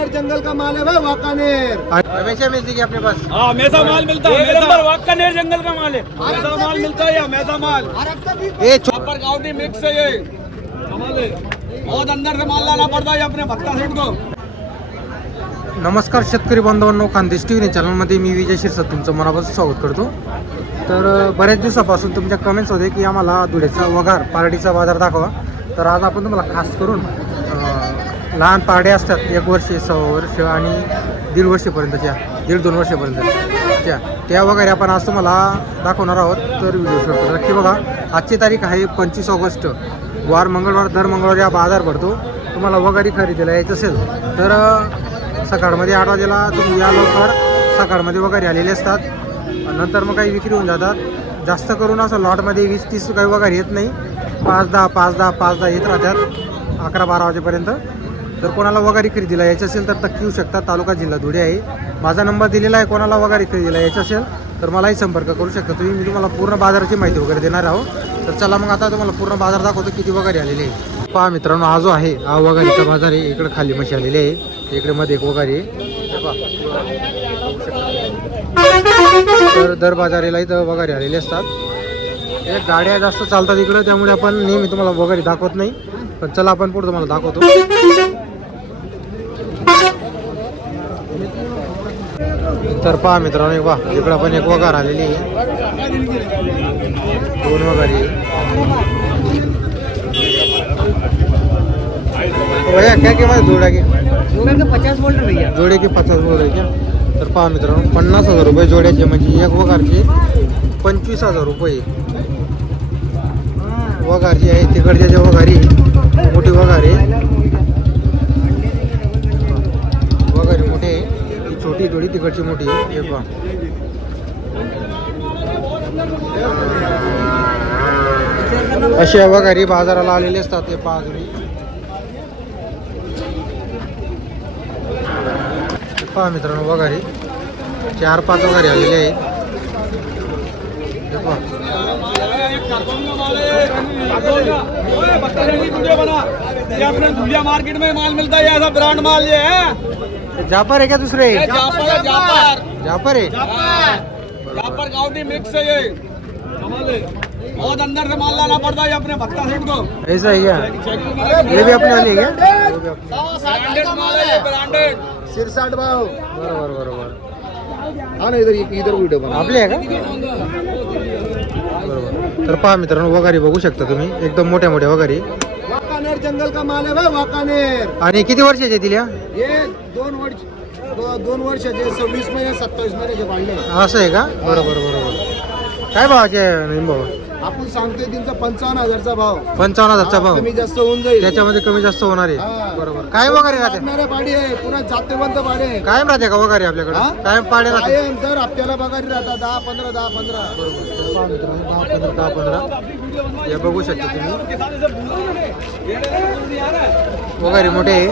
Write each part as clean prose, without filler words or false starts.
वाकानेर जंगल का माल है भाई, वाकानेर। हमेशा मिलती है अपने पास। हाँ मैसा माल मिलता है, मैसा वाकानेर जंगल का माल है, मैसा माल मिलता है या मैसा माल। ये पर गाउडी मिक्स है ये कमाल है, बहुत अंदर से माल लाना पड़ता है अपने भक्ता सेठ को। नमस्कार शेतकरी बांधवांनो, खानदेश टीव्ही चॅनलमध्ये मी विजय शिरसाट तुमचं मनापासून स्वागत करतो। तर बऱ्याच दिवसापासून तुमच्या कमेंट्स होते की आम्हाला धुळेचा वघार पारडीचा बाजार दाखवा। तर आज आपण तुम्हाला खास करून लहान पारडे असतात 1 वर्ष, 6 वर्ष आणि 1.5 वर्षापर्यंतच्या, 1.5-2 वर्षापर्यंतच्या त्या वगैरे आपण आज तुम्हाला दाखवणार आहोत। तर व्हिडिओ सुरू करा। नक्की बघा, आजची तारीख आहे 25 ऑगस्ट, वार मंगळवार। दर मंगळवारी हा बाजार भरतो। तुम्हाला वगैरे खरेदीला यायचं असेल तर सकाळमध्ये 8 वाजेला तुम्ही या, लवकर सकाळमध्ये वगैरे आलेले असतात। नंतर मग काही विक्री होऊन जातात। जास्त करून असं लॉटमध्ये 20-30 काही वगैरे येत नाही, 5-10 येत राहतात 11-12 वाजेपर्यंत। जर कोणाला वगैरे खरेदीला यायचं असेल तर नक्की येऊ शकता। तालुका जिल्हा धुळे आहे। माझा नंबर दिलेला आहे, कोणाला वगैरे खरेदीला यायचं असेल तर मलाही संपर्क करू शकता तुम्ही। मी तुम्हाला पूर्ण बाजाराची माहिती वगैरे देणार आहोत। तर चला मग आता तुम्हाला पूर्ण बाजार दाखवतो किती वगैरे आलेले आहे। पहा मित्रांनो, हा जो आहे हा वगैरेचा बाजार आहे। इकडे खाली म्हशी आलेली आहे, इकडे मध्ये एक वगैरे आहे। तर दर बाजारीला इथं वगैरे आलेले असतात। एक गाड्या जास्त चालतात इकडे, त्यामुळे आपण नेहमी तुम्हाला वगैरे दाखवत नाही। पण चला आपण पुढे तुम्हाला दाखवतो। तर पहा मित्रांनो, पहा इकडं पण एक वगार आलेली आहे, 2 वगारी। भैया क्या किंमत जोड़ा की? जोड़े के 50 बोल रहे भैया। जोड़े की 50 बोल रहे क्या? तर पहा मित्रांनो, 50,000 रुपये जोड्याचे, म्हणजे एक वगारचे 25,000 रुपये वगार जी आहे। तिकडच्या ज्या वगारी मोठी वगार आहे, वगारी मोठी आहे, छोटी थोडी तिकडची मोठी आहे। हे पहा, अशा वगारी बाजाराला आलेले असतात। हे पहा तुम्ही, पहा मित्रांनो, वगारी 4-5 वगारी आलेले आहे। हे पहा, धुलिया मार्केट में माल मिलता है, ऐसा ब्रांड माल ये है। जापर है क्या? दूसरे जापर जापर है। जापर गाउडी मिक्स है ये कमाल है, बहुत अंदर से माल लाना पड़ता है अपने भक्ता सेठ को। ऐसा ही है, ये भी अपने वाली है क्या? ब्रांडेड माल है ये, ब्रांडेड। शिरसाट भाव। बरोबर बरोबर। हाँ ना, इधर वीडियो बना। आपले आहे का? बरोबर। तर पहा मित्रांनो, वगारी बघू शकता तुम्ही, एकदम मोठ्या मोठ्या वगारी। वाकानेर जंगल का माल है भाई, वाकानेर। आणि किती वर्षाचे दिल्या? ये 2 वर्षाचे, 26 महिने 27 महिन्याचे पाळले। असं आहे का? बरोबर बरोबर। काय भावाचे आहे नवीन भाऊ? आपण सांगतोय त्यांचा 55,000चा भाव। 55,000चा भाव, कमी जास्त होऊन जाईल, त्याच्यामध्ये कमी जास्त होणार आहे। हा. बरोबर। काय वगैरे राहते? लागणारे पाडी आहे, पुन्हा जातेवंत पाडी आहे। कायम राहते का वगैरे आपल्याकडे? हा? कायम पाडे राहते। कायम दर हप्त्याला पगारी राहतात 10-15 10-15। बरोबर। पहा मित्रांनो, 10-15 हे बघू शकता तुम्ही, वगैरे मोठे आहे।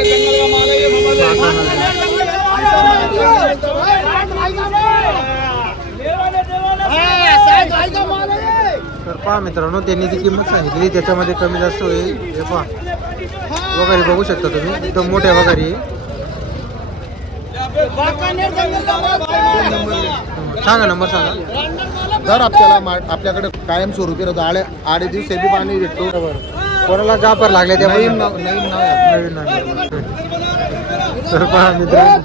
जंगल का माल है ये, तर पहा मित्रांनो, त्यांनी जी किंमत सांगितली त्याच्यामध्ये कमी जास्त होईल। हे पहा, वगैरे बघू शकता तुम्ही, एकदम मोठ्या वगैरे। सांगा नंबर, सांगा। दर हप्त्याला आपल्याकडे कायम स्वरूपी राहतो, 8 दिवस बी पाणी भेटतो। कोणाला जापर लागले त्या नवीन नाव नवीन नाव। तर पहा मित्रांनो,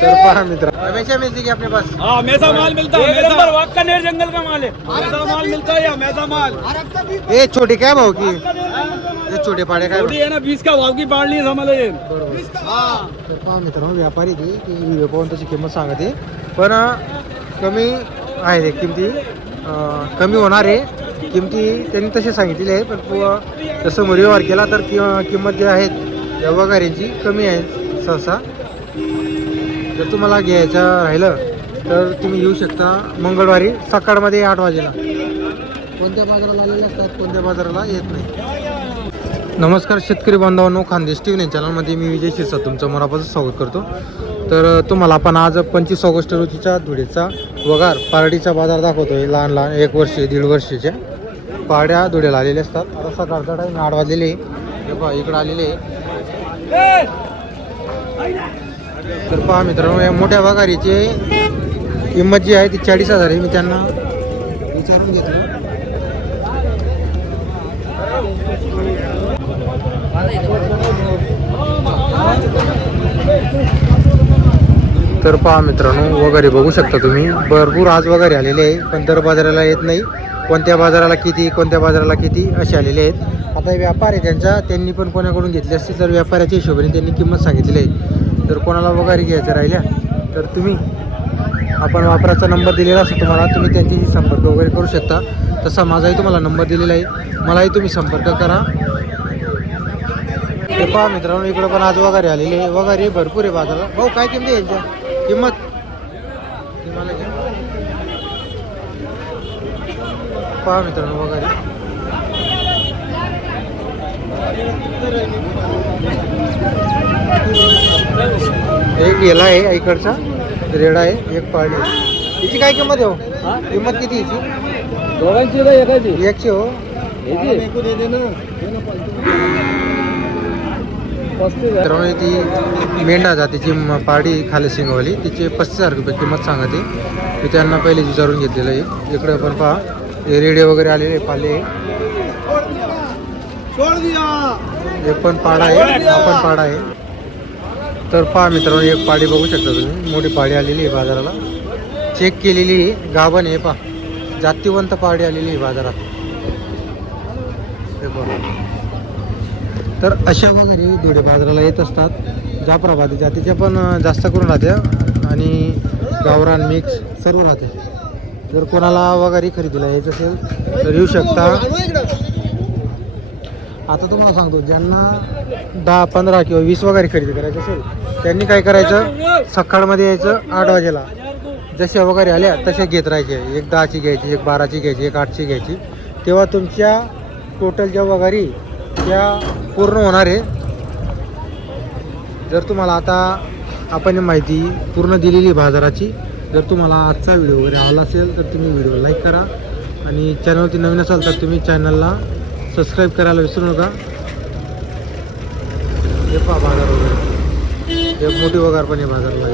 तर पहा मित्र, हमेशा मिलती है अपने पास। हाँ मैसा माल मिलता है, मैसा वाकानेर जंगल का माल है, मैसा माल मिलता है या मैसा माल। ये छोटी काय भाव की? ये छोटे पाडे काय छोटी है ना 20 का भाव की पाडली है समझ ये। तर पहा मित्रांनो, व्यापारी ते व्हिडिओ पाहून त्याची किंमत सांगते, पण कमी आहे ते किमती, कमी होणार आहे किमती त्यांनी तसे सांगितलेले आहे। पण जसं व्यवहार केला तर किंमत जी आहेत या वगैरेंची कमी आहे सहसा। जर तुम्हाला घ्यायचं राहिलं तर तुम्ही येऊ शकता मंगळवारी सकाळमध्ये 8 वाजेला। कोणत्या बाजाराला आलेले असतात, कोणत्या बाजाराला येत नाही। नमस्कार शेतकरी बांधवांनो, खानदेश टीव्ही चॅनलमध्ये मी विजय शिरसाट तुमचं मनापासून स्वागत करतो। तर तुम्हाला आपण आज 25 ऑगस्ट रोजीचा धुळेचा वगार पारडीचा बाजार दाखवतोय. लहान लहान 1 वर्ष 1.5 वर्षाच्या पाड्या धुळेला आलेल्या असतात. आता सकाळचा टाईम 8 वाजलेले. हे पहा इकडं आलेले. तर पहा मित्रांनो, या मोठ्या वगारीची किंमत जी आहे ती 40,000 आहे. मी त्यांना विचारून घेतलं. तर पहा मित्रांनो, वगैरे बघू शकता तुम्ही. भरपूर आज वगैरे आलेले आहे, पण दर बाजाराला येत नाही. कोणत्या बाजाराला किती, कोणत्या बाजाराला किती असे आलेले आहेत. आता व्यापार आहे त्यांनी पण कोणाकडून घेतले असतील तर व्यापाऱ्याच्या हिशोबाने त्यांनी किंमत सांगितलेली आहे. तर कोणाला वगैरे घ्यायचं राहिल्या तर तुम्ही आपण वापराचा नंबर दिलेला असतो तुम्हाला, तुम्ही त्यांच्याशी संपर्क वगैरे करू शकता. तसा माझाही तुम्हाला नंबर दिलेला आहे, मलाही तुम्ही संपर्क करा. ते पहा मित्रांनो, इकडं पण आज वगैरे आलेले आहे. वगैरे भरपूर आहे बाजाराला. भाऊ काय किंमत आहे यांच्या? किंमत तुम्हाला घ्या. पहा मित्रांनो वगैरे एक गेला आहे इकडचा रेडा आहे, एक पाळी. याची काय किंमत आहे हो? किंमत किती याची? दोघांची का एकाची? एकशे हो. मित्रांनो ती मेंढा जातीची पाडी खाली सिंगवाली, तिचे 35,000 रुपये किंमत सांगते. मी त्यांना पहिले विचारून घेतलेलं आहे. इकडे पण पहा हे रेडे वगैरे आलेले पाले. हे पण पाडा आहे, हा पण पाडा आहे. तर पहा मित्रांनो, एक पाडी बघू शकता तुम्ही, मोठी पाडी आलेली आहे बाजाराला. चेक केलेली आहे, गाभण आहे. पहा जातीवंत पाडी आलेली आहे बाजारात. हे बघा. तर अशा वगैरे धुळे बाजाराला येत असतात. जाफराबादी जातीच्या पण जास्त करून राहत्या आणि गावरान मिक्स सर्व राहते. जर कोणाला वगैरे खरेदीला यायचं असेल तर येऊ शकता. आता तुम्हाला सांगतो, ज्यांना 10, 15 किंवा 20 वगैरे खरेदी करायचं असेल त्यांनी काय करायचं, सकाळमध्ये यायचं 8 वाजेला. जशा वगैरे आल्या तशा घेत राहायचे. एक 10ची घ्यायची, एक 12ची घ्यायची, एक 8ची घ्यायची. तेव्हा तुमच्या टोटलच्या वगैरे त्या पूर्ण होणार आहे. जर तुम्हाला आता आपण माहिती पूर्ण दिलेली बाजाराची, जर तुम्हाला आजचा व्हिडिओ वगैरे आवडला असेल तर तुम्ही व्हिडिओ लाईक करा आणि चॅनलवरती नवीन असाल तर तुम्ही चॅनलला सबस्क्राईब करायला विसरू नका. हे पहा बाजार वगैरे, एक मोठी वगार पण आहे बाजारला.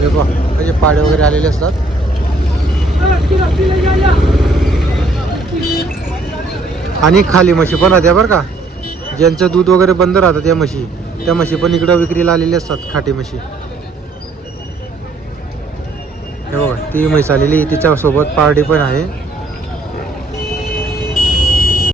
हे पहा म्हणजे पाडे वगैरे आलेले असतात. आणि खाली म्हशी पण राहत्या बरं का, ज्यांचं दूध वगैरे बंद राहतं त्या म्हशी पण इकडं विक्रीला आलेल्या असतात, खाटी म्हशी. हे बघा ती म्हैस आलेली, तिच्यासोबत पारडी पण आहे.